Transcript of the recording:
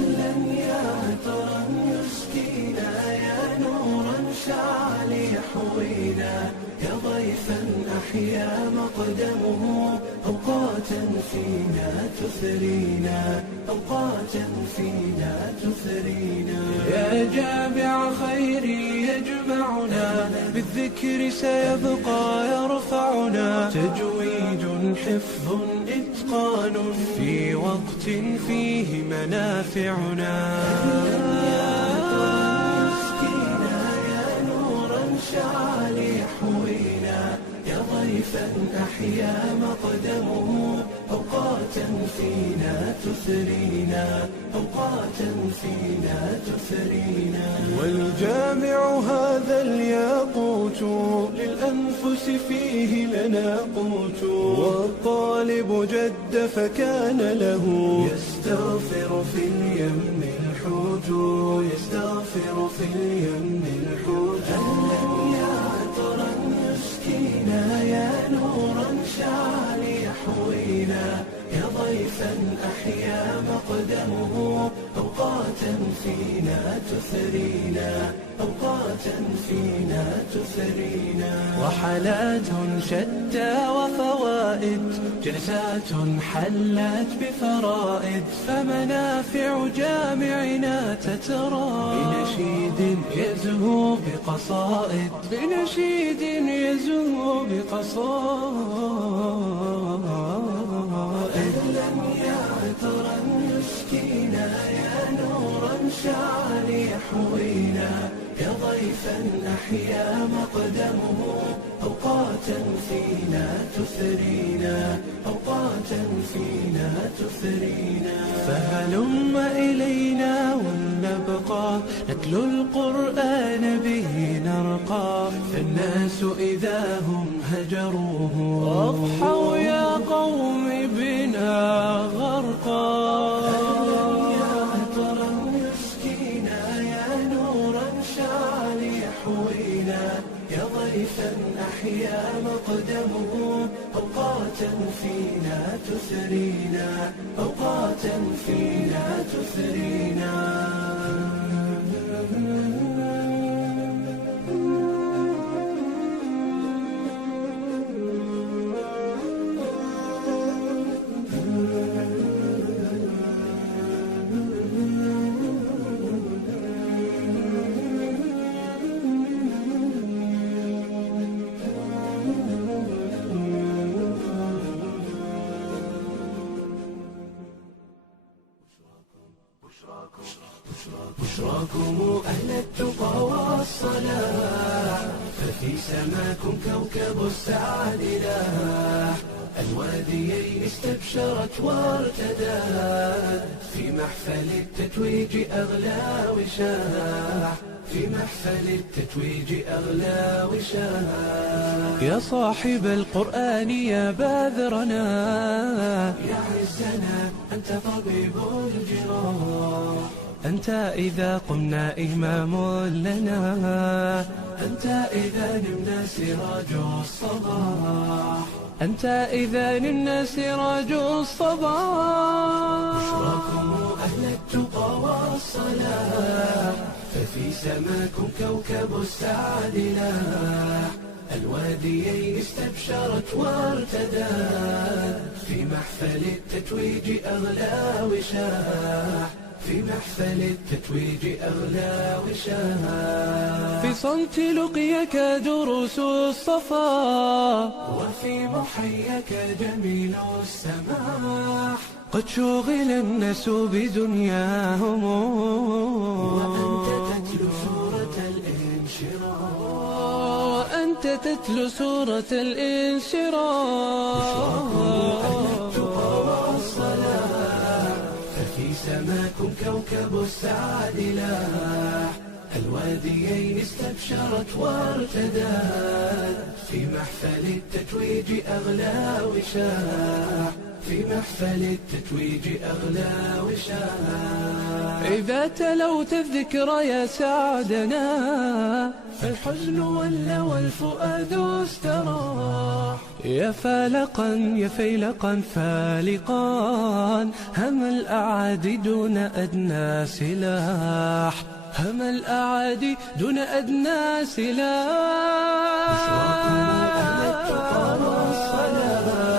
أهلا يا عطرا يسكينا يا نورا شعل يحوينا يا ضيفا أحيا مقدمه أوقاتا فينا تثرينا أوقاتا فينا تثرينا يا جامع خيري يجمعنا بالذكر سيبقى يرفعنا تجويد حفظ إتقان في وقت فيه منافعنا شعل يحوينا يا ضيفا أحيا مقدمه أوقاتا فينا تثرينا أوقاتا فينا تثرينا والجامع هذا الياقوت للأنفس فيه لنا قوت والطالب جد فكان له يستغفر في اليم الحوت يستغفر في اليم الحوت يا نورا شعل يحوينا يا ضيفا أحيا مقدمه أوقاتا فينا تثرينا أوقاتا فينا تثرينا وحالات شتى وفوائد جلسات حلت بفرائد فمنافع جامعنا تترى بنشيد يزهو بقصائد بنشيد يزهو بقصائد أهلا يا عطرا يسكينا يا نورا شعل يحوينا يا ضيفا أحيا مقدمه أوقاتا فينا تثرينا أوقاتا فينا تثرينا فهلم إلينا ولنبقى نتلو القرآن به نرقى فالناس إذا هم هجروه أضحوا يا قوم بنا غرقا يا ضيفا أحيا مقدمه أوقاتا فينا تثرينا أوقاتا فينا تثرينا بشراكم أهل التقى والصلاح ففي سماكم كوكب السعد لاح الواديين استبشرت وارتدت في محفل التتويج أغلى وشاح في محفل التتويج أغلى وشاح يا صاحب القرآن يا باذرنا يا عزنا أنت طبيب الجراح أنت إذا قمنا إمام لنا أنت إذا نمنا سراج الصباح أنت إذا نمنا سراج الصباح بشراكم أهل التقى والصلاح ففي سماكم كوكب السعد لاح الواديين استبشرت وارتدت في محفل التتويج أغلى وشاح في محفل التتويج أغلى وشاح في صمت لقيك دروس الصفا وفي محيك جميل السماح قد شغل الناس بدنياهم وأنت تتلو سورة الانشراح وأنت تتلو سورة الانشراح ففي سماكم كوكب السعد لاح الواديين استبشرت وارتدت في محفل التتويج أغلى وشاح في محفل التتويج أغلى وشاح. إذا تلوت الذكرى يا سعدنا فالحزن ولى والفؤاد استراح. يا فالقا يا فيلقا فالقا هم الأعادي دون أدنى سلاح. هم الأعادي دون أدنى سلاح. بشراكم أهل التقى والصلاح